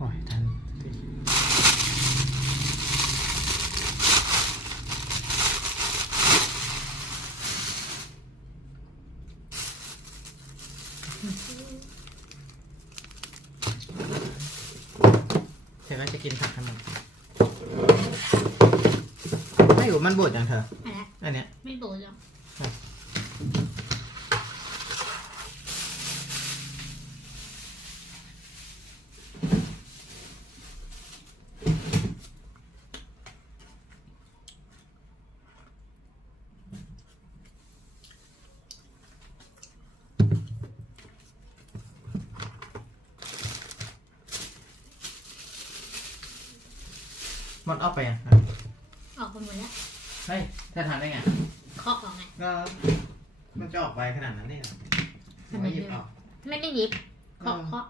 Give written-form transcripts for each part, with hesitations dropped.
โอ้ยทันเธอก็จะกินผักทั้งหมดไม่อยู่มันบดอย่างเธออันเนี้ยไม่บดหรอกมันออกไปอ่ะออกไปหมดแล้วเฮ้ยเธอทำได้ไงเคาะออกไงก็มันจะออกไปขนาดนั้นเลยเหรอไม่หยิบออกไม่ได้หยิบเคาะ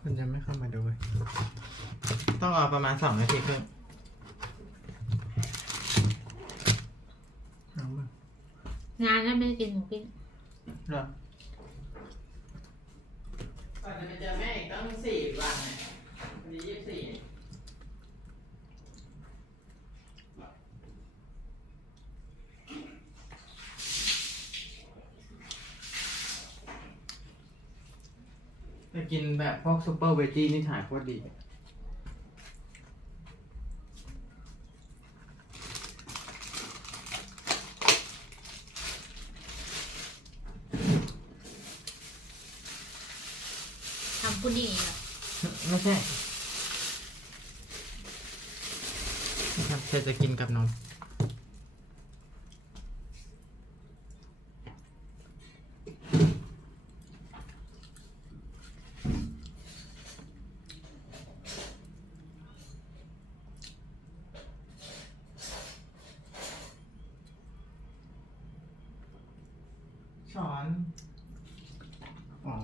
คุณจะไม่เข้ามาดูต้องรอประมาณ2 นาทีครึ่งงานแล้วไม่ได้กินหมูปิ้งหรอก่อนจะไปเจอแม่อีกต้อง4 วันเนี่ยวันนี้24จะกินแบบพวกซูเปอร์เวจี้นี่ถ่ายโคตรดีทำพุดดิ้งเหรอไม่ใช่นะครับเธอจะกินกับนมช้อนอ๋อ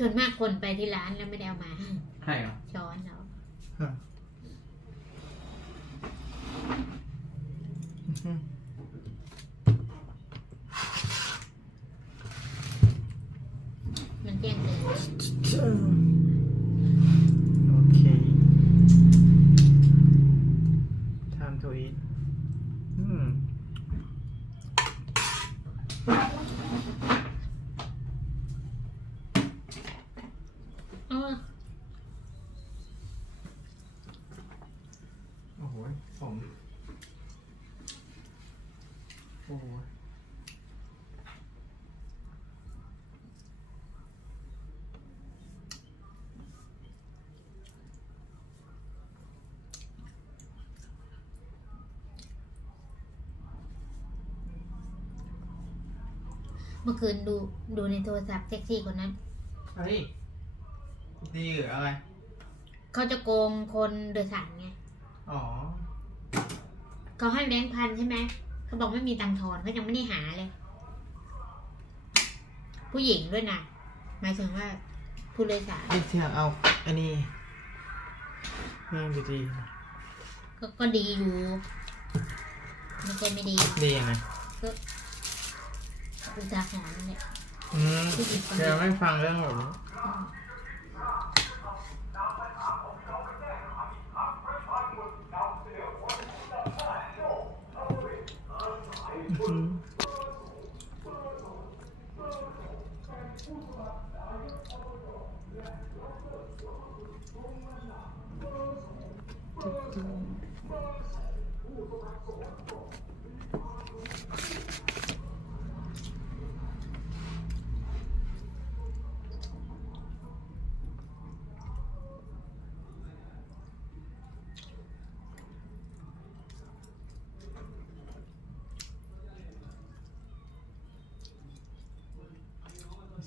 ส่วนมากคนไปที่ร้านแล้วไม่ได้เอามาใช่เหรอช้อนเรามันแจ้งเตือนโอเค time to eat โอ้โหผมโอ้โหเมื่อคืนดูในโทรศัพท์แท็กซี่คนนั้นเฮ้ยดีหรืออะไรเขาจะโกงคนโดยสารไงอ๋อเขาให้1,000ใช่ไหมเขาบอกไม่มีตังค์ทอนเขายังไม่ได้หาเลยผู้หญิงด้วยนะหมายถึงว่าผู้โดยสารเที่ยเอาอันนี้แม่งดีก็ดีอยู่ไม่ใช่ไม่ดีดียังไงก็อุทาหรณ์นั่นแหละเดี๋ยวไม่ฟังเรื่องแบบนี้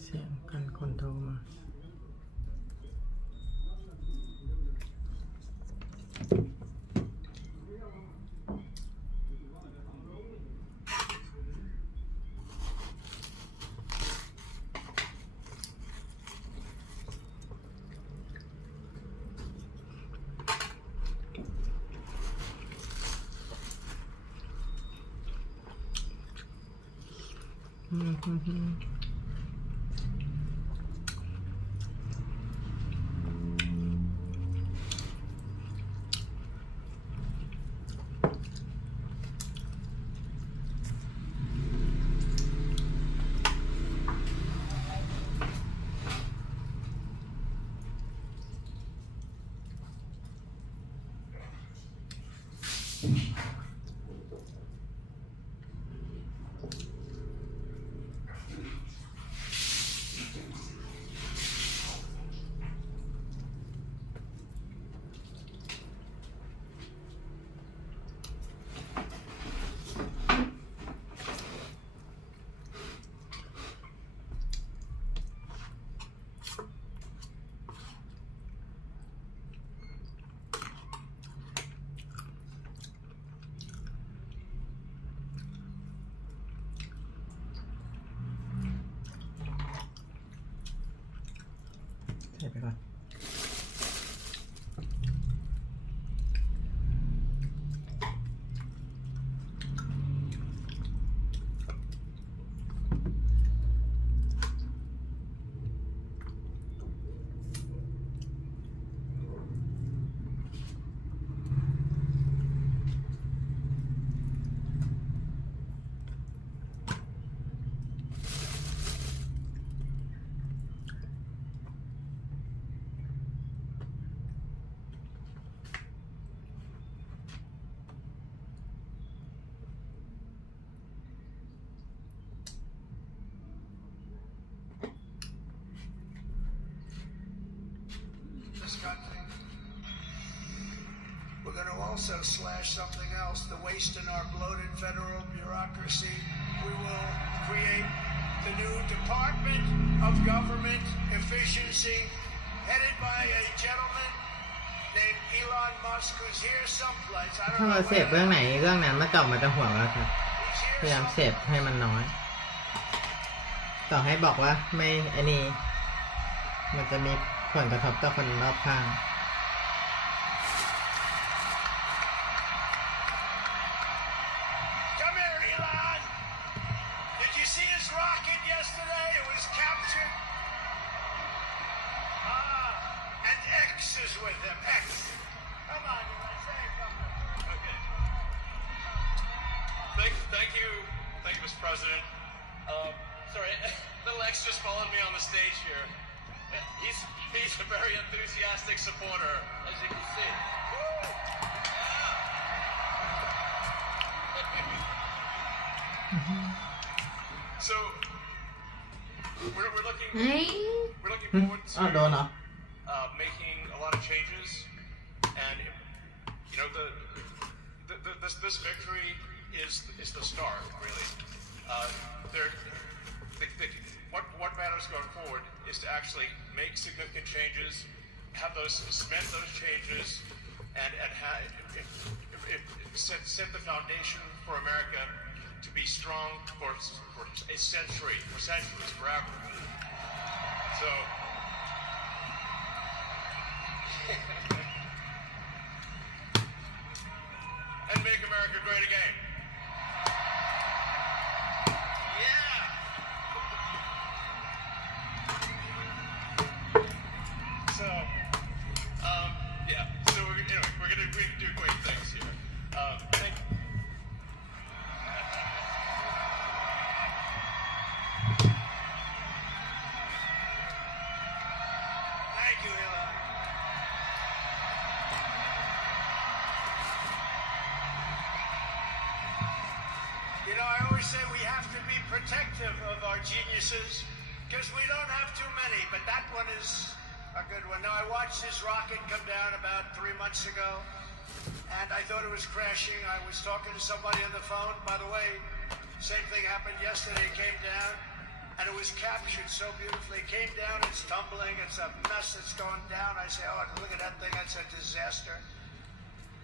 เสียงกันคนโทรมา ใส่ไปก่อนWe're going to also slash something else, the waste in our bloated federal bureaucracy. We will create the new Department of Government Efficiency, headed by a gentleman named Elon Musk, who's here someplace. I ถ้า don't เรา know เสพเรื่องไหนเรื่องนั้นมาเจาะมาจะหัวเราครับ He's พยายาม here เสพให้มันน้อย ต่อให้บอกว่าไม่อันนี้ มันจะมีผลกระทบต่อคนรอบข้าง Come here, Elon. Did you see his rocket yesterday? It was captured. And X is with him. X. Come on, Elon. Say something. Okay. Thank you, Mr. President. Sorry, little X just followed me on the stage here. He's a very enthusiastic supporter, as you can see. Woo! So we're looking เฮ้ย forward อ้าวโดนเหรอ making a lot of changes, and you know this victory is the start, really. What matters going forward is to actually make significant changes, have those cement those changes, and set the foundation for America to be strong for a century, for centuries, forever. So. And make America great again. Yeah. So, yeah. So we're gonna do great things here. Thank you. Thank you, Elon. You know, I always say we have to be protective of our geniuses because we don't have too many, but that one is a good one. Now, I watched this rocket come down about 3 months ago, and I thought it was crashing. I was talking to somebody on the phone. By the way, same thing happened yesterday. It came down, and it was captured so beautifully. It came down, it's tumbling, it's a mess that's going down. I say, oh, look at that thing, that's a disaster.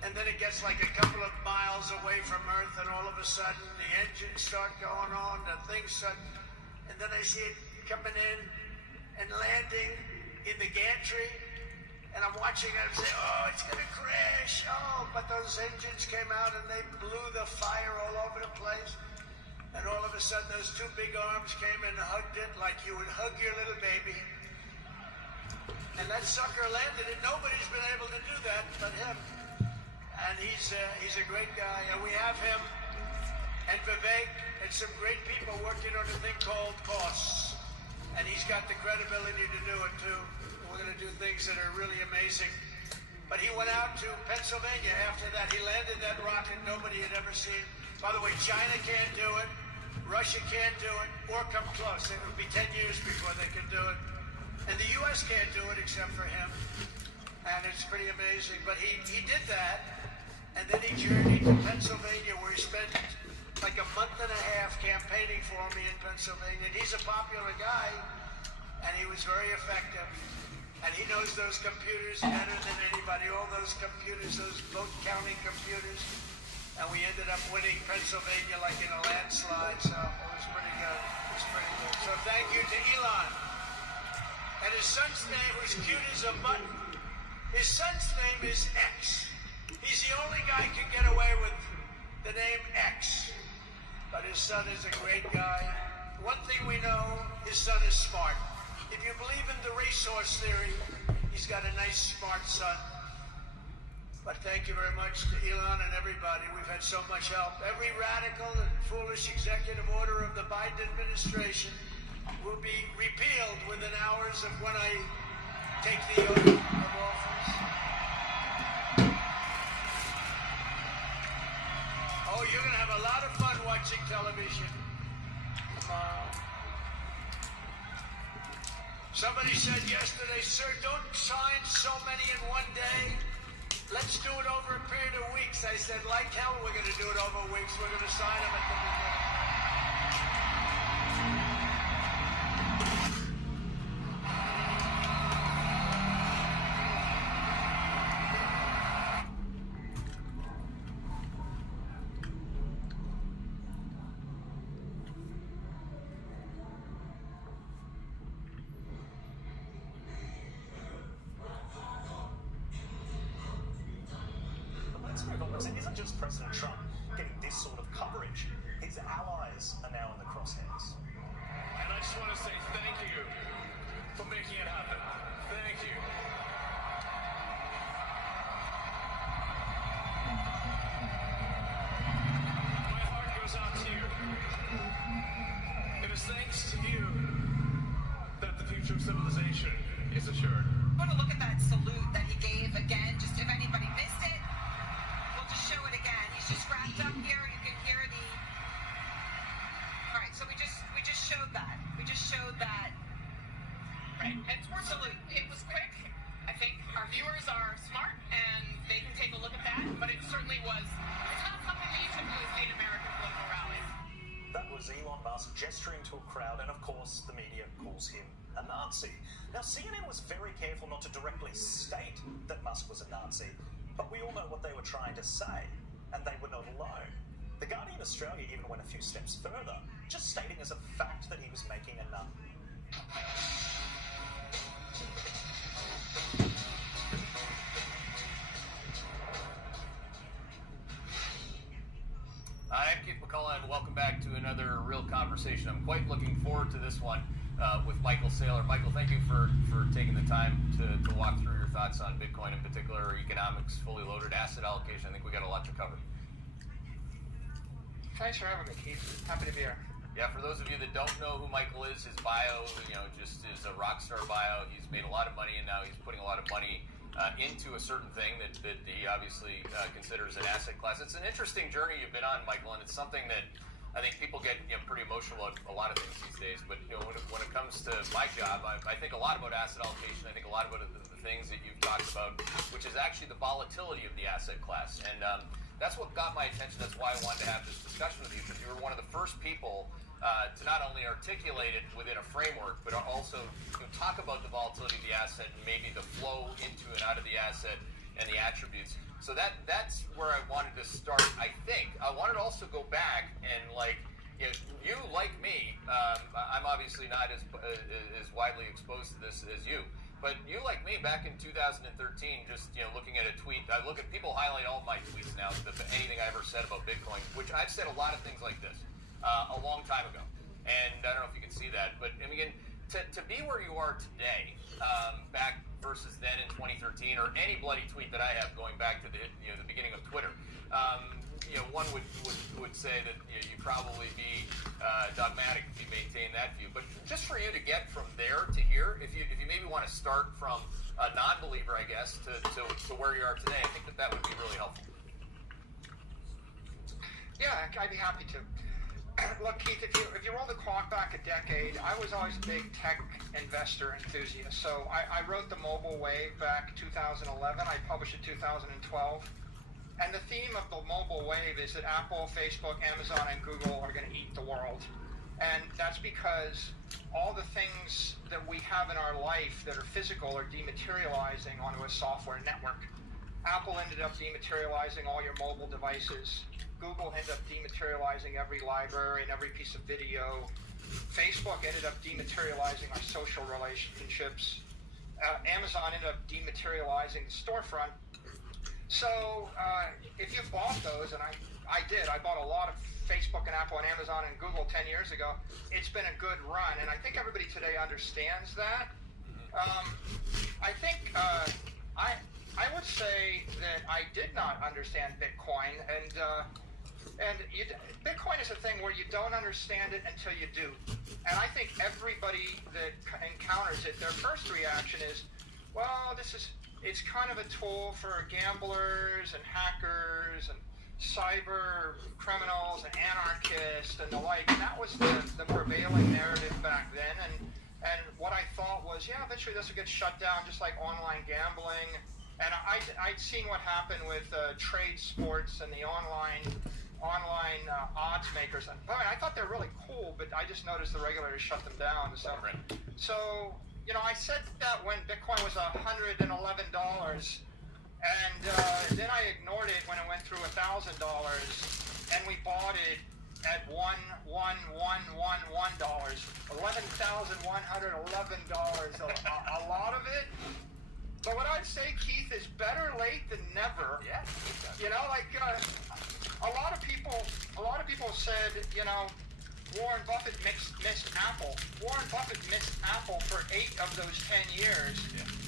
And then it gets like a couple of miles away from Earth, and all of a sudden the engines start going on, the things start, and then I see it coming in and landing in the gantry, and I'm watching it and say, oh, it's gonna crash, oh, but those engines came out and they blew the fire all over the place. and all of a sudden those two big arms came and hugged it like you would hug your little baby. And that sucker landed it. Nobody's been able to do that but him. And he's a great guy. And we have him and Vivek and some great people working on a thing called costs. And he's got the credibility to do it too. We're going to do things that are really amazing. But he went out to Pennsylvania after that. He landed that rocket nobody had ever seen. By the way, China can't do it. Russia can't do it or come close. It will be 10 years before they can do it. And the U.S. can't do it except for him. And it's pretty amazing. But he did that, and then he journeyed to Pennsylvania where he spent like a month and a half campaigning for me in Pennsylvania. And he's a popular guy, and he was very effective. And he knows those computers better than anybody, all those computers, those vote counting computers. And we ended up winning Pennsylvania like in a landslide, so it was pretty good. It was pretty good. So thank you to Elon. And his son's name was cute as a button. His son's name is X. He's the only guy who can get away with the name X. But his son is a great guy. One thing we know, his son is smart. If you believe in the racehorse theory, he's got a nice, smart son. But thank you very much to Elon and everybody. We've had so much help. Every radical and foolish executive order of the Biden administration will be repealed within hours of when I take the oath of office. Oh, you're going to have a lot of fun watching television tomorrow. Somebody said yesterday, sir, don't sign so many in one day. Let's do it over a period of weeks. I said, like hell, we're going to do it over weeks. We're going to sign them at the beginning. It isn't just President Trump getting this sort of coverage. His allies are now in the crosshairs. And I just want to say thank you for making it happen. Thank you. My heart goes out to you. It is thanks to you that the future of civilization is assured. I want to look at that salute that he gave again, just if anybody missed it. Show it again. He's just wrapped up here. You can hear the. All right, so we just showed that. We just showed that. Right, and sports salute. It was quick. I think our viewers are smart and they can take a look at that. But it certainly was. It's not something that you typically see in American political rallies. That was Elon Musk gesturing to a crowd, and of course, the media calls him a Nazi. Now, CNN was very careful not to directly state that Musk was a Nazi. But we all know what they were trying to say, and they were not alone. The Guardian Australia even went a few steps further, just stating as a fact that he was making a nut. I'm Keith McCullough, and welcome back to another real conversation. I'm quite looking forward to this one with Michael Saylor. Michael, thank you for taking the time to walk through your thoughts on Bitcoin in particular, economics, fully loaded asset allocation. I think we got a lot to cover. Thanks for having me, Keith. Happy to be here. Yeah, for those of you that don't know who Michael is, his bio, just is a rock star bio. He's made a lot of money, and now he's putting a lot of money into a certain thing that he obviously considers an asset class. It's an interesting journey you've been on, Michael, and it's something that I think people get pretty emotional about a lot of things these days. But when it comes to my job, I think a lot about asset allocation. I think a lot about the things that you've talked about, which is actually the volatility of the asset class. And that's what got my attention. That's why I wanted to have this discussion with you, because you were one of the first people to not only articulate it within a framework, but also talk about the volatility of the asset and maybe the flow into and out of the asset and the attributes. So that's where I wanted to start. I think I wanted to also go back and you like me. I'm obviously not as widely exposed to this as you, but you like me back in 2013. Just looking at a tweet, I look at people highlight all my tweets now. Anything I ever said about Bitcoin, which I've said a lot of things like this. a long time ago. And I don't know if you can see that, but I mean, to be where you are today, back versus then in 2013, or any bloody tweet that I have going back to the beginning of Twitter, one would say that you'd probably be dogmatic if you maintain that view. But just for you to get from there to here, if you maybe want to start from a non-believer, I guess, to where you are today, I think that would be really helpful. Yeah, I'd be happy to. Look, Keith, if you roll the clock back a decade, I was always a big tech investor enthusiast. So I wrote The Mobile Wave back 2011. I published it 2012. And the theme of the mobile wave is that Apple, Facebook, Amazon, and Google are going to eat the world. And that's because all the things that we have in our life that are physical are dematerializing onto a software network. Apple ended up dematerializing all your mobile devices. Google ended up dematerializing every library and every piece of video. Facebook ended up dematerializing our social relationships. Amazon ended up dematerializing the storefront. So if you bought those, and I did, I bought a lot of Facebook and Apple and Amazon and Google 10 years ago, it's been a good run. And I think everybody today understands that. I think I would say that I did not understand Bitcoin, and Bitcoin is a thing where you don't understand it until you do. And I think everybody that encounters it, their first reaction is, well, it's kind of a tool for gamblers and hackers and cyber criminals and anarchists and the like. And that was the prevailing narrative back then. And what I thought was, yeah, eventually this will get shut down, just like online gambling. And I'd seen what happened with trade sports and the online odds makers. And I thought they're really cool, but I just noticed the regulators shut them down. So I said that when Bitcoin was $111, and then I ignored it when it went through $1,000, and we bought it at $1,111, $11,111, a lot of it. But what I'd say, Keith, is better late than never. Yeah. A lot of people said, Warren Buffett missed Apple. Warren Buffett missed Apple for 8 of those 10 years,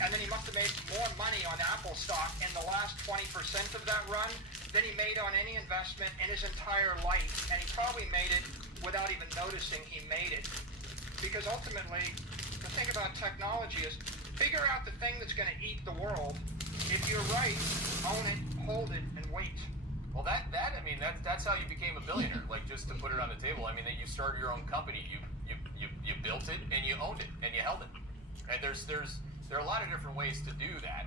and then he must have made more money on Apple stock in the last 20% of that run than he made on any investment in his entire life, and he probably made it without even noticing he made it. Because ultimately, the thing about technology is, figure out the thing that's going to eat the world. If you're right, own it, hold it, and wait. Well, that's how you became a billionaire. Like, just to put it on the table, that you started your own company, you built it, and you owned it, and you held it. And there are a lot of different ways to do that.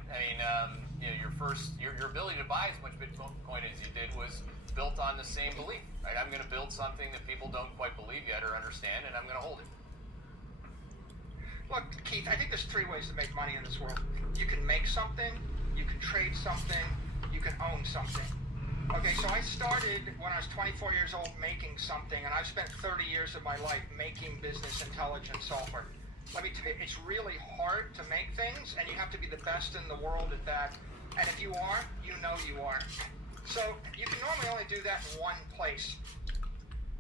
Your ability to buy as much Bitcoin as you did was built on the same belief. Right? I'm going to build something that people don't quite believe yet or understand, and I'm going to hold it. Look, Keith, I think there's 3 ways to make money in this world. You can make something, you can trade something, you can own something. Okay, so I started when I was 24 years old making something, and I've spent 30 years of my life making business intelligence software. Let me tell you, it's really hard to make things, and you have to be the best in the world at that. And if you aren't, you know you are. So you can normally only do that in one place.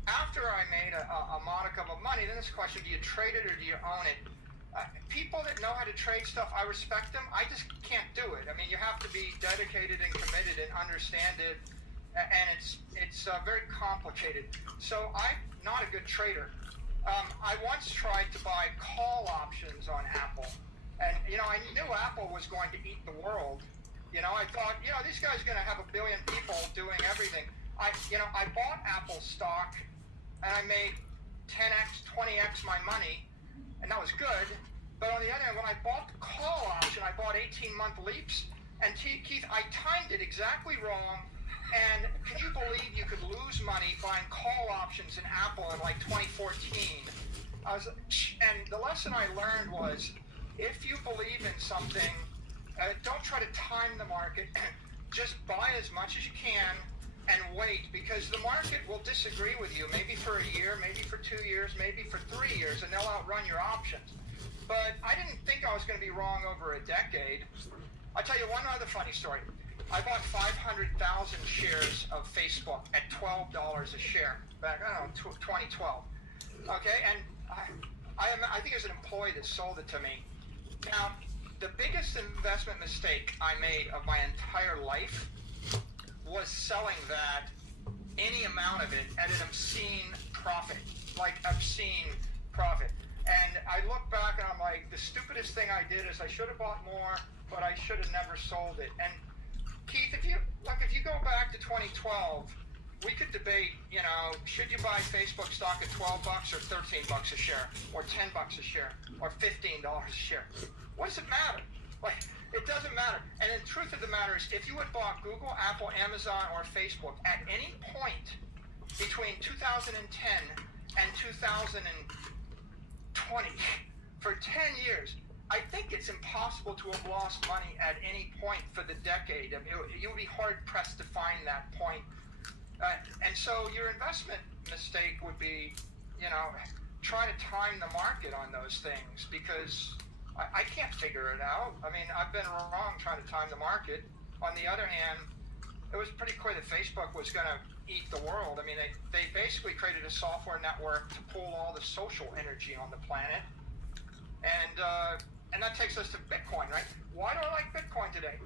After I made a modicum of money, then this question, do you trade it or do you own it? People that know how to trade stuff, I respect them. I just can't do it. You have to be dedicated and committed and understand it, and it's very complicated. So I'm not a good trader. I once tried to buy call options on Apple, and I knew Apple was going to eat the world. I thought, these guys are going to have 1 billion people doing everything. I bought Apple stock, and I made 10x, 20x my money. And that was good, but on the other hand, when I bought the call option, I bought 18-month leaps, and Keith, I timed it exactly wrong, and can you believe you could lose money buying call options in Apple in like 2014? And the lesson I learned was, if you believe in something, don't try to time the market, just buy as much as you can, and wait, because the market will disagree with you, maybe for a year, maybe for 2 years, maybe for 3 years, and they'll outrun your options. But I didn't think I was going to be wrong over a decade. I'll tell you one other funny story. I bought 500,000 shares of Facebook at $12 a share back, I don't know, 2012. Okay, and I think it was an employee that sold it to me. Now, the biggest investment mistake I made of my entire life was selling that, any amount of it, at an obscene profit. Like, obscene profit. And I look back and I'm like, the stupidest thing I did is I should have bought more, but I should have never sold it. And Keith, if you go back to 2012, we could debate, should you buy Facebook stock at $12 or $13 a share, or $10 a share, or $15 a share? What does it matter? Like, it doesn't matter. And the truth of the matter is, if you had bought Google, Apple, Amazon, or Facebook at any point between 2010 and 2020 for 10 years, I think it's impossible to have lost money at any point for the decade. I mean, you would be hard-pressed to find that point. And so your investment mistake would be, try to time the market on those things, because I can't figure it out. I mean, I've been wrong trying to time the market. On the other hand, it was pretty clear that Facebook was going to eat the world. I mean, they basically created a software network to pull all the social energy on the planet. And that takes us to Bitcoin, right? Why do I like Bitcoin today?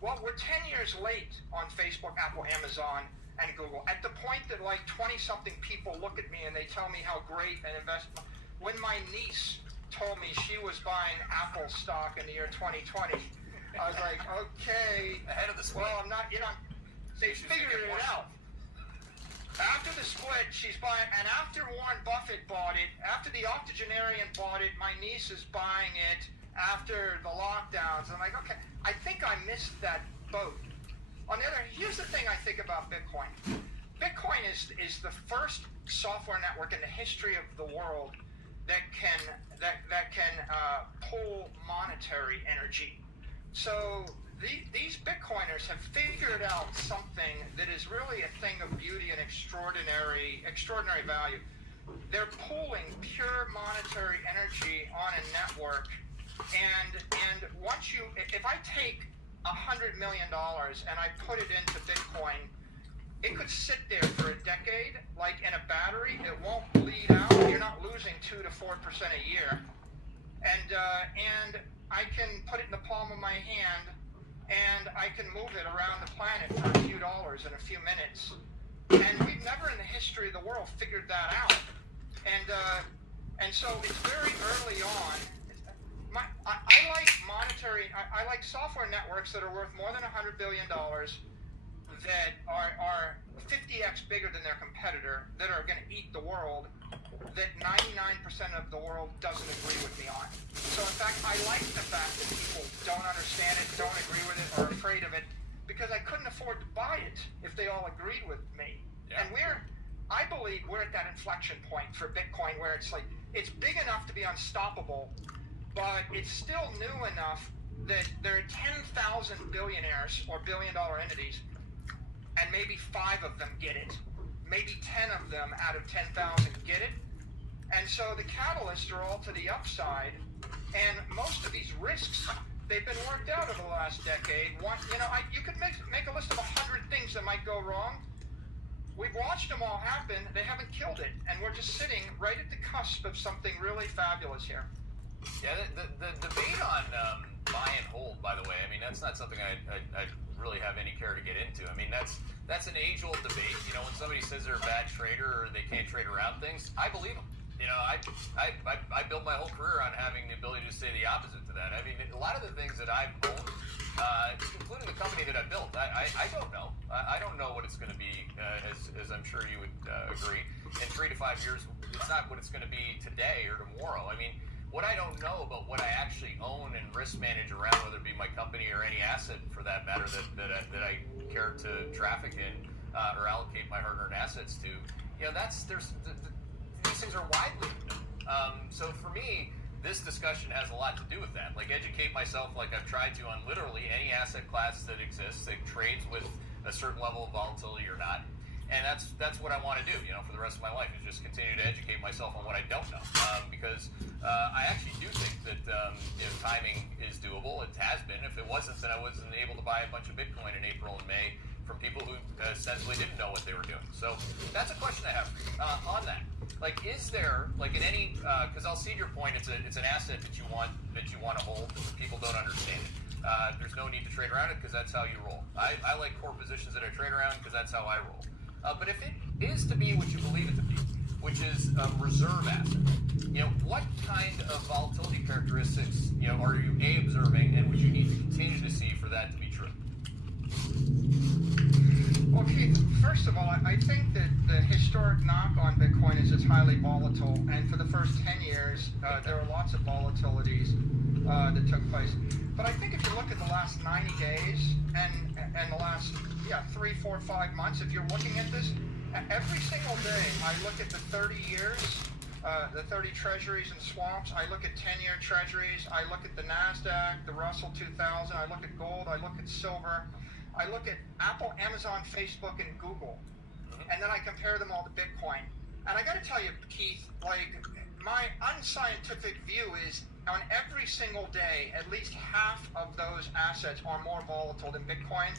Well, we're 10 years late on Facebook, Apple, Amazon, and Google. At the point that like 20-something people look at me and they tell me how great an investment. When my niece told me she was buying Apple stock in the year 2020, I was like, okay. Ahead of the split. Well, I'm not, they figured it out. After the split, she's buying, and after Warren Buffett bought it, after the octogenarian bought it, my niece is buying it after the lockdowns. I'm like, okay, I think I missed that boat. On the other hand, here's the thing I think about Bitcoin. Bitcoin is the first software network in the history of the world that can pull monetary energy. So these Bitcoiners have figured out something that is really a thing of beauty and extraordinary value. They're pulling pure monetary energy on a network, and once if I take $100 million and I put it into Bitcoin, it could sit there for a decade, like in a battery. It won't bleed out. You're not losing 2 to 4% a year. And I can put it in the palm of my hand, and I can move it around the planet for a few dollars in a few minutes. And we've never in the history of the world figured that out. And so it's very early on. I like I like software networks that are worth more than $100 billion, that are 50x bigger than their competitor, that are going to eat the world, that 99% of the world doesn't agree with me on. So in fact, I like the fact that people don't understand it, don't agree with it, or are afraid of it, because I couldn't afford to buy it if they all agreed with me. Yeah. And I believe we're at that inflection point for Bitcoin where it's like, it's big enough to be unstoppable, but it's still new enough that there are 10,000 billionaires or billion-dollar entities, and maybe 5 of them get it. Maybe 10 of them out of 10,000 get it. And so the catalysts are all to the upside, and most of these risks, they've been worked out over the last decade. You could make a list of 100 things that might go wrong. We've watched them all happen. They haven't killed it, and we're just sitting right at the cusp of something really fabulous here. Yeah, the debate on buy and hold, by the way, I mean, that's not something I really have any care to get into. I mean, that's an age-old debate. When somebody says they're a bad trader or they can't trade around things, I believe them. I built my whole career on having the ability to say the opposite to that. I mean, a lot of the things that I've owned, including the company that I built, I don't know. I don't know what it's going to be, as I'm sure you would agree. In 3 to 5 years, it's not what it's going to be today or tomorrow. I mean, what I don't know about what I actually own and risk manage around, whether it be my company or any asset for that matter that I care to traffic in or allocate my hard-earned assets to, these things are widely known. So for me, this discussion has a lot to do with that. Like, educate myself like I've tried to on literally any asset class that exists that trades with a certain level of volatility or not. And that's what I want to do, for the rest of my life, is just continue to educate myself on what I don't know, because I actually do think that timing is doable. It has been. If it wasn't, then I wasn't able to buy a bunch of Bitcoin in April and May from people who essentially didn't know what they were doing. So that's a question I have on that. Like, is there, like, in any, because I'll cede your point, it's an asset that you want to hold, but people don't understand it. There's no need to trade around it because that's how you roll. I like core positions that I trade around because that's how I roll. But if it is to be what you believe it to be, which is a reserve asset, what kind of volatility characteristics, are you observing, and would you need to continue to see for that to be true? Well, Keith, first of all, I think that the historic knock on Bitcoin is it's highly volatile, and for the first 10 years, there were lots of volatilities that took place. But I think if you look at the last 90 days and the last 3, 4, 5 months, if you're looking at this, every single day I look at the 30 years, the 30 treasuries and swaps, I look at 10-year treasuries, I look at the NASDAQ, the Russell 2000, I look at gold, I look at silver, I look at Apple, Amazon, Facebook, and Google, and then I compare them all to Bitcoin. And I got to tell you, Keith, like, my unscientific view is on every single day, at least half of those assets are more volatile than Bitcoin.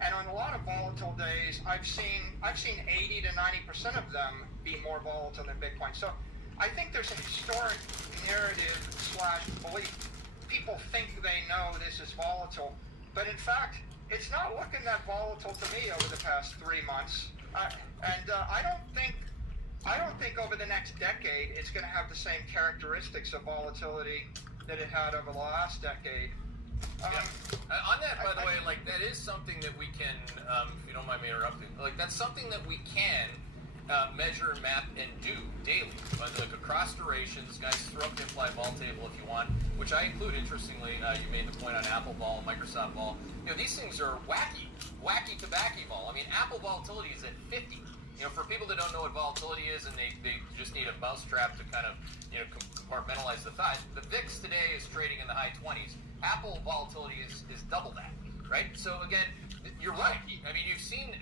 And on a lot of volatile days, I've seen 80 to 90% of them be more volatile than Bitcoin. So I think there's a historic narrative / belief. People think they know this is volatile, but in fact, it's not looking that volatile to me over the past 3 months. I don't think over the next decade it's going to have the same characteristics of volatility that it had over the last decade. On that, by the way, like, that is something that we can, if you don't mind me interrupting, like, that's something that we can measure, map, and do daily. Like, across durations, guys, throw up the implied vol table if you want, which I include, interestingly. You made the point on Apple vol, Microsoft vol. These things are wacky tobacco vol. I mean, Apple volatility is at 50. For people that don't know what volatility is and they just need a mousetrap to kind of, compartmentalize the thought, the VIX today is trading in the high 20s. Apple volatility is double that, right? So again, you're right. I mean, you've seen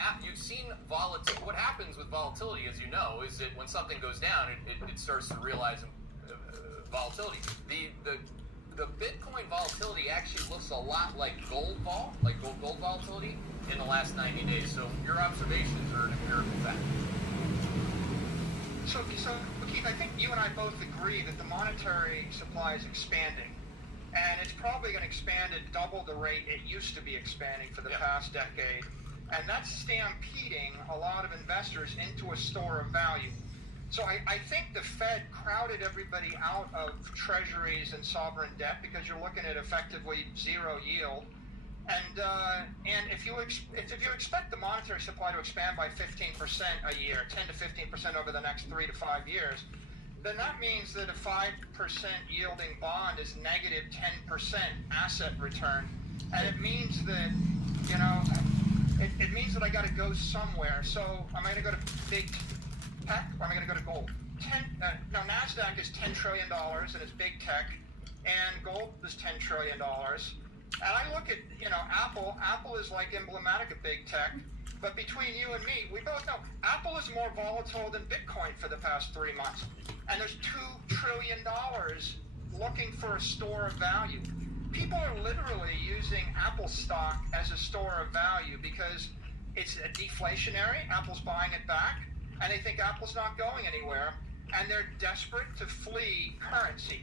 volatility. What happens with volatility, as you know, is that when something goes down, it starts to realize volatility. The Bitcoin volatility actually looks a lot like gold volatility in the last 90 days. So your observations are an empirical fact. So Keith, I think you and I both agree that the monetary supply is expanding. And it's probably going to expand at double the rate it used to be expanding for the past decade. And that's stampeding a lot of investors into a store of value. So I think the Fed crowded everybody out of treasuries and sovereign debt because you're looking at effectively zero yield. And if you expect the monetary supply to expand by 15% a year, 10 to 15% over the next 3 to 5 years, then that means that a 5% yielding bond is negative 10% asset return. And it means that, it means that I got to go somewhere. So am I going to go to big tech or am I going to go to gold? NASDAQ is $10 trillion and it's big tech, and gold is $10 trillion. And I look at, Apple. Apple is like emblematic of big tech. But between you and me, we both know Apple is more volatile than Bitcoin for the past 3 months. And there's $2 trillion looking for a store of value. People are literally using Apple stock as a store of value because it's deflationary. Apple's buying it back, and they think Apple's not going anywhere, and they're desperate to flee currency.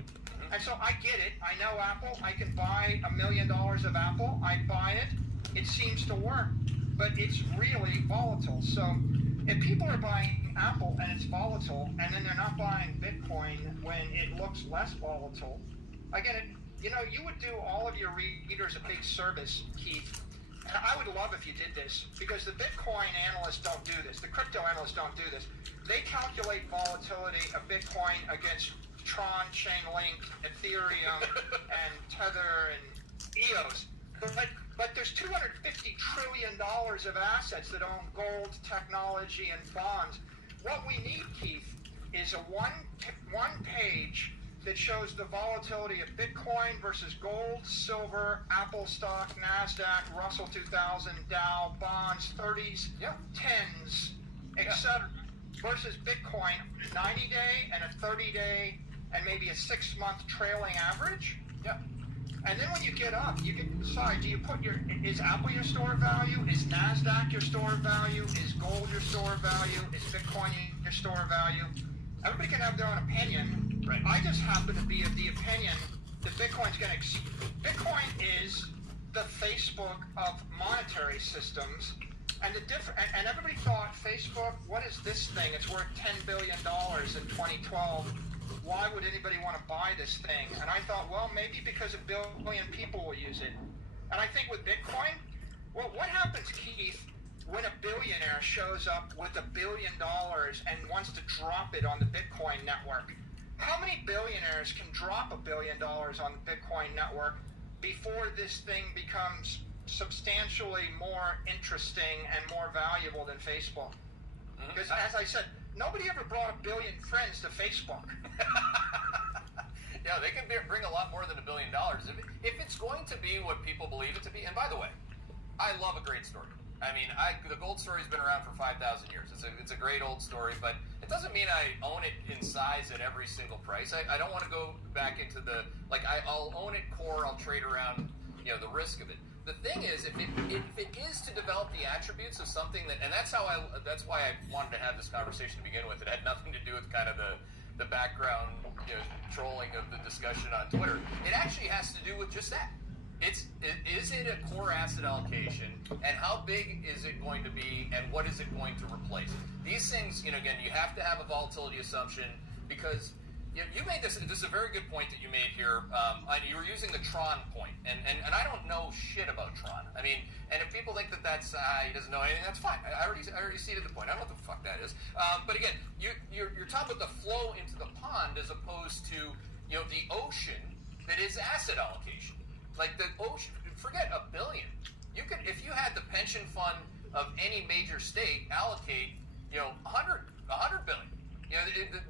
And so I get it. I know Apple. I can buy $1 million of Apple. I buy it. It seems to work, but it's really volatile. So if people are buying Apple and it's volatile, and then they're not buying Bitcoin when it looks less volatile, again, you would do all of your readers a big service, Keith. And I would love if you did this, because the Bitcoin analysts don't do this. The crypto analysts don't do this. They calculate volatility of Bitcoin against Tron, Chainlink, Ethereum, and Tether, and EOS. But there's $250 trillion of assets that own gold, technology, and bonds. What we need, Keith, is a one page that shows the volatility of Bitcoin versus gold, silver, Apple stock, NASDAQ, Russell 2000, Dow, bonds, 30s, 10s, etc. Versus Bitcoin, 90-day and a 30-day and maybe a 6-month trailing average. Yeah. And then when you get up, you can decide, is Apple your store of value? Is NASDAQ your store of value? Is gold your store of value? Is Bitcoin your store of value? Everybody can have their own opinion. Right. I just happen to be of the opinion that Bitcoin's going to exceed. Bitcoin is the Facebook of monetary systems. And and everybody thought, Facebook, what is this thing? It's worth $10 billion in 2012. Why would anybody want to buy this thing? And I thought, well, maybe because a billion people will use it. And I think with Bitcoin, well, what happens, Keith, when a billionaire shows up with $1 billion and wants to drop it on the Bitcoin network? How many billionaires can drop $1 billion on the Bitcoin network before this thing becomes substantially more interesting and more valuable than Facebook? Because as I said, nobody ever brought 1 billion friends to Facebook. Yeah, they can bring a lot more than $1 billion if it's going to be what people believe it to be. And by the way, I love a great story. I mean, the gold story's been around for 5,000 years. It's a great old story, but it doesn't mean I own it in size at every single price. I don't want to go back into I'll own it core. I'll trade around, the risk of it. The thing is, if it is to develop the attributes of something and that's why I wanted to have this conversation to begin with. It had nothing to do with kind of the background, trolling of the discussion on Twitter. It actually has to do with just that. Is it a core asset allocation, and how big is it going to be, and what is it going to replace? These things, again, you have to have a volatility assumption, because you made this is a very good point that you made here. You were using the Tron point, and I don't know shit about Tron. I mean, and if people think that's he doesn't know anything, that's fine. I already ceded the point. I don't know what the fuck that is. But again, you're talking about the flow into the pond as opposed to the ocean that is asset allocation. Like the ocean, forget $1 billion. You could, if you had the pension fund of any major state allocate, 100 billion.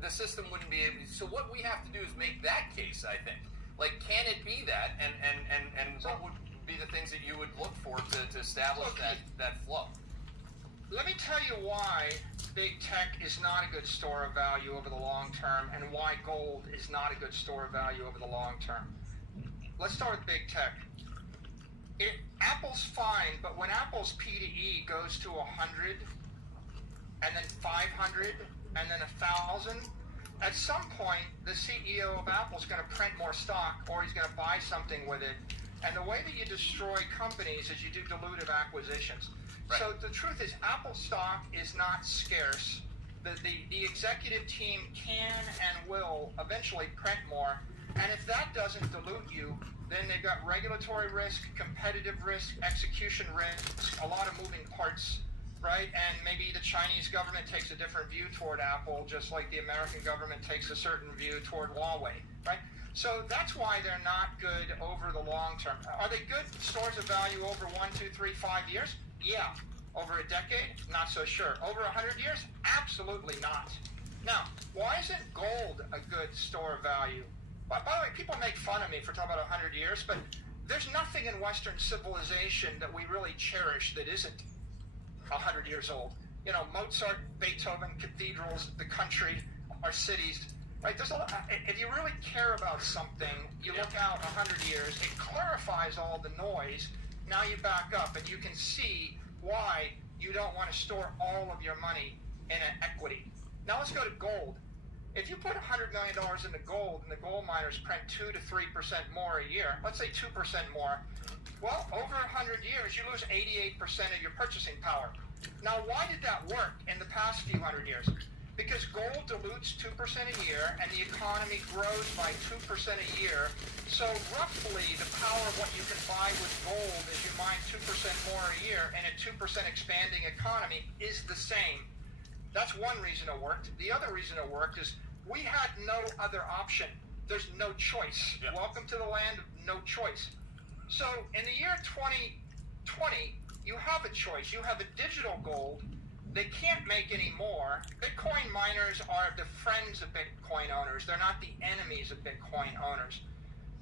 The system wouldn't be able. So what we have to do is make that case. I think. Like, can it be that? And what would be the things that you would look for to establish that flow? Let me tell you why big tech is not a good store of value over the long term, and why gold is not a good store of value over the long term. Let's start with big tech. Apple's fine, but when Apple's P to E goes to 100, and then 500, and then 1,000, at some point, the CEO of Apple is going to print more stock, or he's going to buy something with it. And the way that you destroy companies is you do dilutive acquisitions. Right. So the truth is, Apple stock is not scarce. The executive team can and will eventually print more. And if that doesn't dilute you, then they've got regulatory risk, competitive risk, execution risk, a lot of moving parts, right? And maybe the Chinese government takes a different view toward Apple, just like the American government takes a certain view toward Huawei, right? So that's why they're not good over the long term. Are they good stores of value over 1, 2, 3, 5 years? Yeah. Over a decade? Not so sure. Over 100 years? Absolutely not. Now, why isn't gold a good store of value? By the way, people make fun of me for talking about 100 years, but there's nothing in Western civilization that we really cherish that isn't 100 years old. Mozart, Beethoven, cathedrals, the country, our cities, right? There's a lot. If you really care about something, you look out 100 years, it clarifies all the noise. Now you back up and you can see why you don't want to store all of your money in an equity. Now let's go to gold. If you put $100 million into gold and the gold miners print 2 to 3% more a year, let's say 2% more, well, over 100 years, you lose 88% of your purchasing power. Now, why did that work in the past few hundred years? Because gold dilutes 2% a year and the economy grows by 2% a year. So roughly the power of what you can buy with gold as you mine 2% more a year in a 2% expanding economy is the same. That's one reason it worked. The other reason it worked is we had no other option. There's no choice. Yep. Welcome to the land of no choice. So in the year 2020, you have a choice. You have a digital gold. They can't make any more. Bitcoin miners are the friends of Bitcoin owners. They're not the enemies of Bitcoin owners.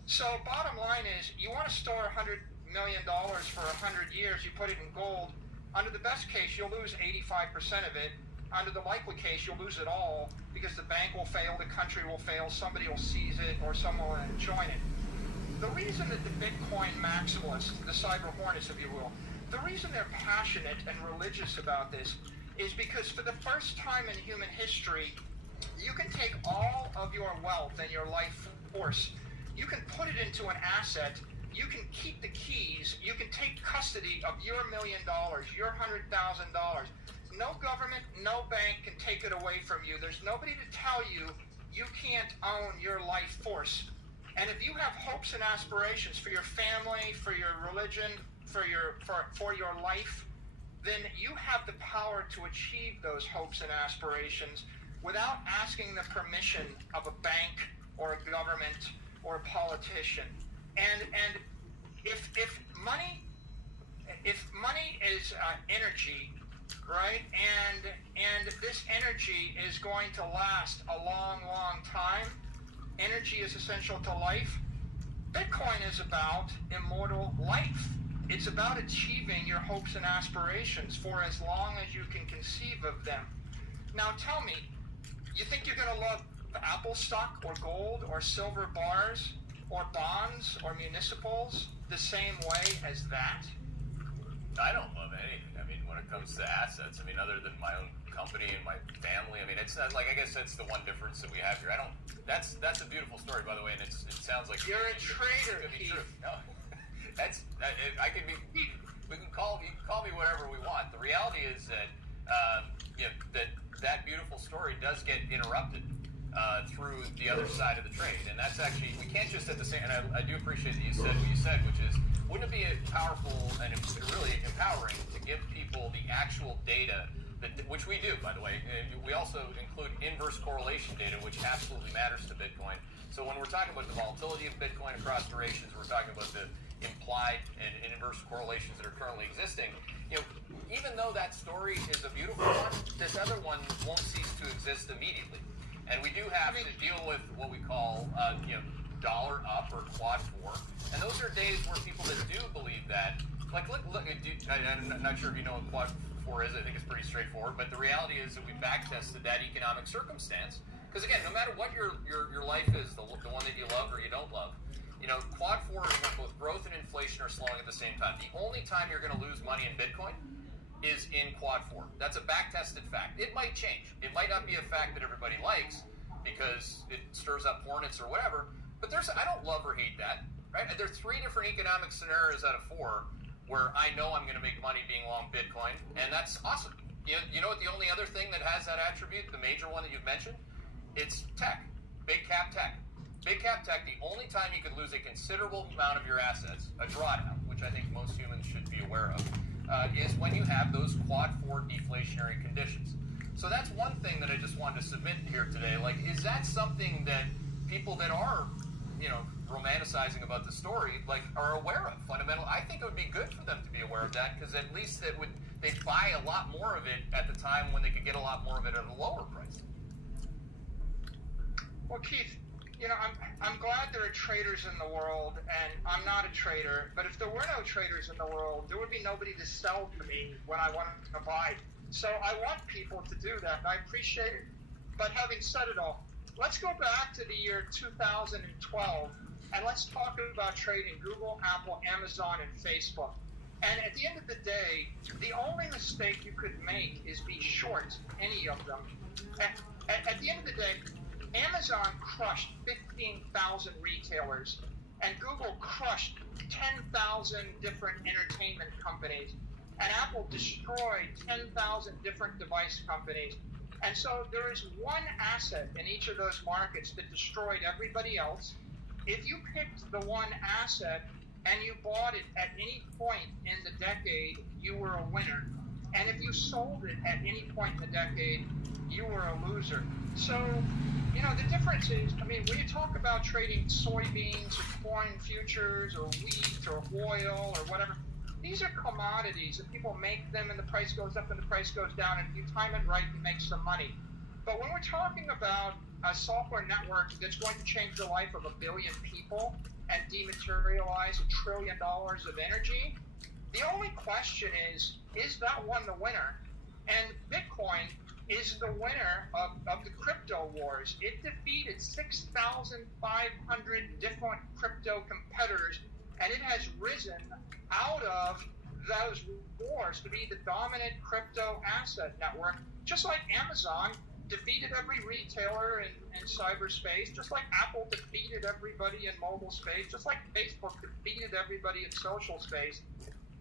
So bottom line is, you want to store $100 million for 100 years, you put it in gold. Under the best case, you'll lose 85% of it. under the likely case, you'll lose it all because the bank will fail, the country will fail, somebody will seize it, or someone will join it. The reason that the Bitcoin maximalists, the cyber hornets, if you will, the reason they're passionate and religious about this is because for the first time in human history, you can take all of your wealth and your life force, you can put it into an asset, you can keep the keys, you can take custody of your $1 million, your $100,000. No government, no bank can take it away from you. There's nobody to tell you you can't own your life force. And if you have hopes and aspirations for your family, for your religion, for your life, then you have the power to achieve those hopes and aspirations without asking the permission of a bank or a government or a politician. And if money is energy, right? And this energy is going to last a long, long time. Energy is essential to life. Bitcoin is about immortal life. It's about achieving your hopes and aspirations for as long as you can conceive of them. Now tell me, you think you're going to love Apple stock or gold or silver bars or bonds or municipals the same way as that? I don't love anything. I mean, when it comes to assets, I mean, other than my own company and my family, I mean, it's not like, I guess that's the one difference that we have here. That's a beautiful story, by the way, and it sounds like you're a traitor, Keith. No, I can be. You can call me whatever we want. The reality is that that beautiful story does get interrupted through the other side of the trade, and that's actually, we can't just at the same. And I do appreciate that you said what you said, which is, wouldn't it be powerful and really empowering to give people the actual data, which we do, by the way. We also include inverse correlation data, which absolutely matters to Bitcoin. So when we're talking about the volatility of Bitcoin across durations, we're talking about the implied and inverse correlations that are currently existing. Even though that story is a beautiful one, this other one won't cease to exist immediately. And we do have to deal with what we call, dollar up or quad 4. And those are days where people that do believe that, like, look, I'm not sure if you know what quad 4 is. I think it's pretty straightforward. But the reality is that we back-tested that economic circumstance. Because again, no matter what your life is, the one that you love or you don't love, quad 4 is when both growth and inflation are slowing at the same time. The only time you're going to lose money in Bitcoin is in quad 4. That's a back-tested fact. It might change. It might not be a fact that everybody likes because it stirs up hornets or whatever. But I don't love or hate that, right? There's 3 different economic scenarios out of 4 where I know I'm going to make money being long Bitcoin, and that's awesome. You know what the only other thing that has that attribute, the major one that you've mentioned? It's tech, big cap tech. Big cap tech, the only time you could lose a considerable amount of your assets, a drawdown, which I think most humans should be aware of, is when you have those quad 4 deflationary conditions. So that's one thing that I just wanted to submit here today. Like, is that something that people that are, romanticizing about the story, like, are aware of? Fundamentally, I think it would be good for them to be aware of that, because at least they'd buy a lot more of it at the time when they could get a lot more of it at a lower price. Well, Keith, I'm glad there are traders in the world, and I'm not a trader, but if there were no traders in the world, there would be nobody to sell to me when I wanted to buy. So I want people to do that, and I appreciate it. But having said it all, let's go back to the year 2012, and let's talk about trading Google, Apple, Amazon, and Facebook. And at the end of the day, the only mistake you could make is be short any of them. At the end of the day, Amazon crushed 15,000 retailers, and Google crushed 10,000 different entertainment companies, and Apple destroyed 10,000 different device companies. And so there is one asset in each of those markets that destroyed everybody else. If you picked the one asset and you bought it at any point in the decade, you were a winner. And if you sold it at any point in the decade, you were a loser. So, the difference is, when you talk about trading soybeans or corn futures or wheat or oil or whatever, these are commodities, and people make them, and the price goes up and the price goes down, and if you time it right, you make some money. But when we're talking about a software network that's going to change the life of 1 billion people and dematerialize $1 trillion of energy, the only question is that one the winner? And Bitcoin is the winner of the crypto wars. It defeated 6,500 different crypto competitors, and it has risen out of those wars to be the dominant crypto asset network, just like Amazon defeated every retailer in cyberspace, just like Apple defeated everybody in mobile space, just like Facebook defeated everybody in social space.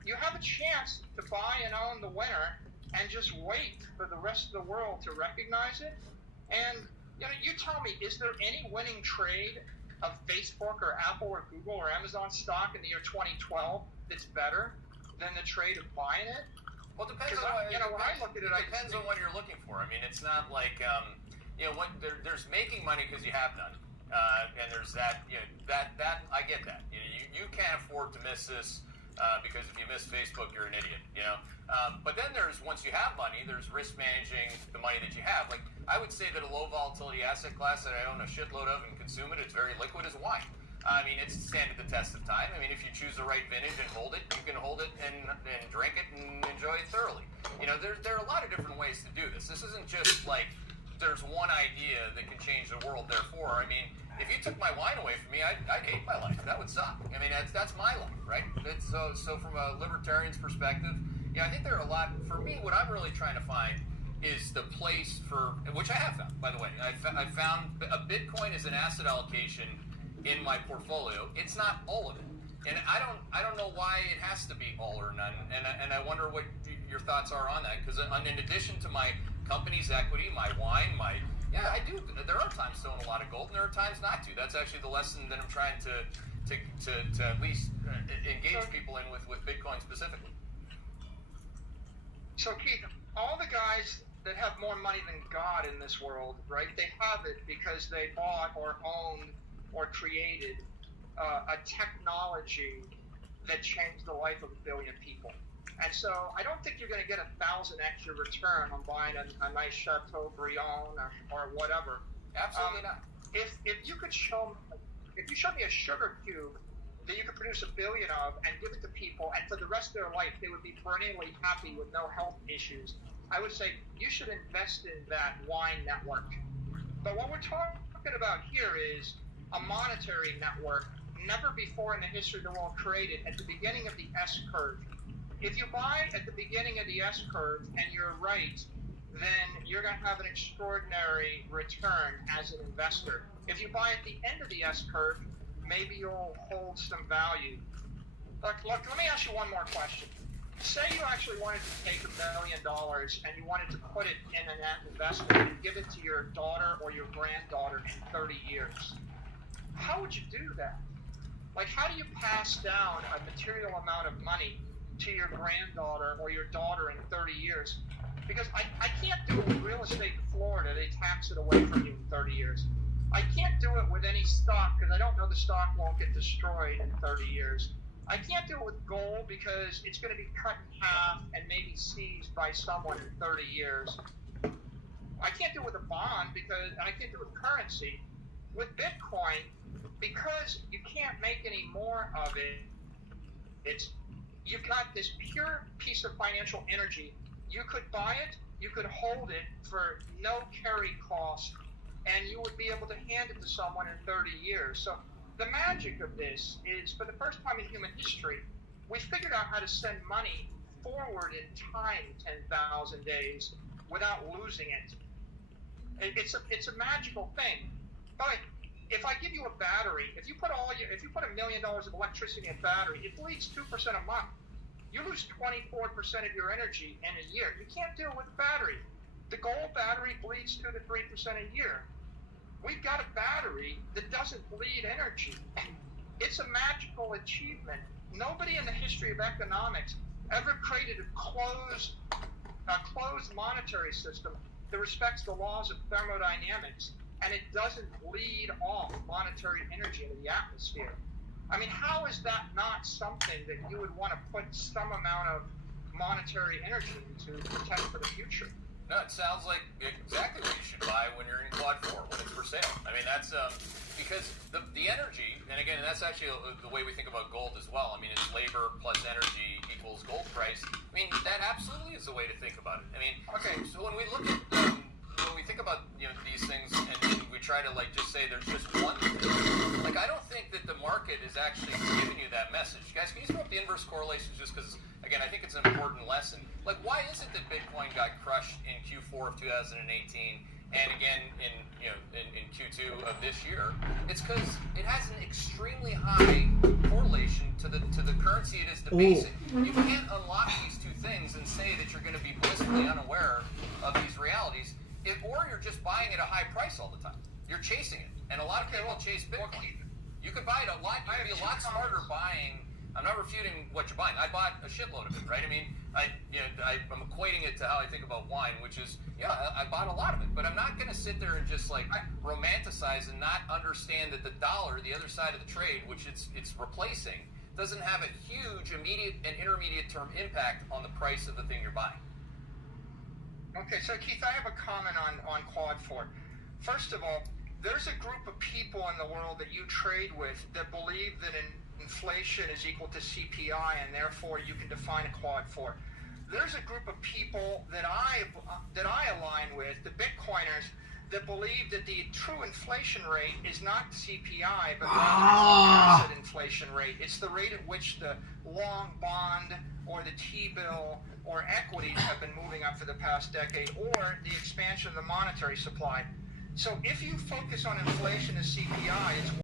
You have a chance to buy and own the winner and just wait for the rest of the world to recognize it. And you tell me, is there any winning trade of Facebook or Apple or Google or Amazon stock in the year 2012 that's better than the trade of buying it? Well, it depends on when I look at it, it depends on what you're looking for. I mean, it's not like there's making money because you have none, and there's that. That I get that. You can't afford to miss this because if you miss Facebook, you're an idiot. But then there's, once you have money, there's risk managing the money that you have. Like, I would say that a low volatility asset class that I own a shitload of and consume it, it's very liquid, as wine. I mean, it's standing the test of time. I mean, if you choose the right vintage and hold it, you can hold it and drink it and enjoy it thoroughly. There are a lot of different ways to do this. This isn't just like there's one idea that can change the world, therefore. I mean, if you took my wine away from me, I'd hate my life. That would suck. I mean, that's my life, right? So from a libertarian's perspective, I think there are a lot. For me, what I'm really trying to find is the place for, which I have found, by the way. I found a Bitcoin as an asset allocation in my portfolio. It's not all of it, and I don't know why it has to be all or none. And I wonder what your thoughts are on that, because in addition to my company's equity, my wine, I do. There are times to own a lot of gold, and there are times not to. That's actually the lesson that I'm trying to at least engage people in with Bitcoin specifically. So Keith, all the guys that have more money than God in this world, right? They have it because they bought or owned or created a technology that changed the life of 1 billion people. And so I don't think you're going to get 1,000x your return on buying a nice Chateaubriand or whatever. Absolutely not. If you showed me a sugar cube that you could produce 1 billion of and give it to people, and for the rest of their life they would be perennially happy with no health issues, I would say you should invest in that wine network. But what we're talking about here is a monetary network never before in the history of the world created at the beginning of the S-curve. If you buy at the beginning of the S-curve and you're right, then you're going to have an extraordinary return as an investor. If you buy at the end of the S-curve, maybe you'll hold some value. Look, let me ask you one more question. Say you actually wanted to take $1 million and you wanted to put it in an investment and give it to your daughter or your granddaughter in 30 years. How would you do that? Like, how do you pass down a material amount of money to your granddaughter or your daughter in 30 years? Because I can't do it with real estate in Florida. They tax it away from you in 30 years. I can't do it with any stock because I don't know the stock won't get destroyed in 30 years. I can't do it with gold because it's going to be cut in half and maybe seized by someone in 30 years. I can't do it with a bond because I can't do it with currency. With Bitcoin, because you can't make any more of it, you've got this pure piece of financial energy. You could buy it, you could hold it for no carry cost, and you would be able to hand it to someone in 30 years. So the magic of this is, for the first time in human history, we figured out how to send money forward in time 10,000 days without losing it. It's a magical thing. But if I give you a battery, if you put $1 million of electricity in a battery, it bleeds 2% a month. You lose 24% of your energy in a year. You can't do it with a battery. The gold battery bleeds 2 to 3% a year. We've got a battery that doesn't bleed energy. It's a magical achievement. Nobody in the history of economics ever created a closed monetary system that respects the laws of thermodynamics, and it doesn't bleed off monetary energy into the atmosphere. I mean, how is that not something that you would want to put some amount of monetary energy into to protect for the future? No, it sounds like exactly what you should buy when you're in Quad 4, when it's for sale. I mean, that's because the energy, and again, that's actually the way we think about gold as well. I mean, it's labor plus energy equals gold price. I mean, that absolutely is the way to think about it. I mean, okay, so when we look at try to like just say there's just one thing. Like I don't think that the market is actually giving you that message. Guys, can you throw up the inverse correlations just because, again, I think it's an important lesson. Like why is it that Bitcoin got crushed in Q4 of 2018 and again in Q2 of this year? It's because it has an extremely high correlation to the currency it is debasing. You can't unlock these two things and say that you're going to be blissfully unaware of these realities, or you're just buying at a high price all the time. You're chasing it, and a lot of people chase Bitcoin. You could buy it a lot. You could be a lot smarter buying. I'm not refuting what you're buying. I bought a shitload of it, right? I mean, I'm equating it to how I think about wine, which is, yeah, I bought a lot of it, but I'm not going to sit there and just like romanticize and not understand that the dollar, the other side of the trade, which it's replacing, doesn't have a huge immediate and intermediate term impact on the price of the thing you're buying. Okay, so Keith, I have a comment on Quad 4. First of all, there's a group of people in the world that you trade with that believe that inflation is equal to CPI, and therefore you can define a Quad 4. There's a group of people that I align with, the Bitcoiners, that believe that the true inflation rate is not CPI, but rather it's the asset inflation rate. It's the rate at which the long bond or the T-bill or equities have been moving up for the past decade, or the expansion of the monetary supply. So if you focus on inflation as CPI, it's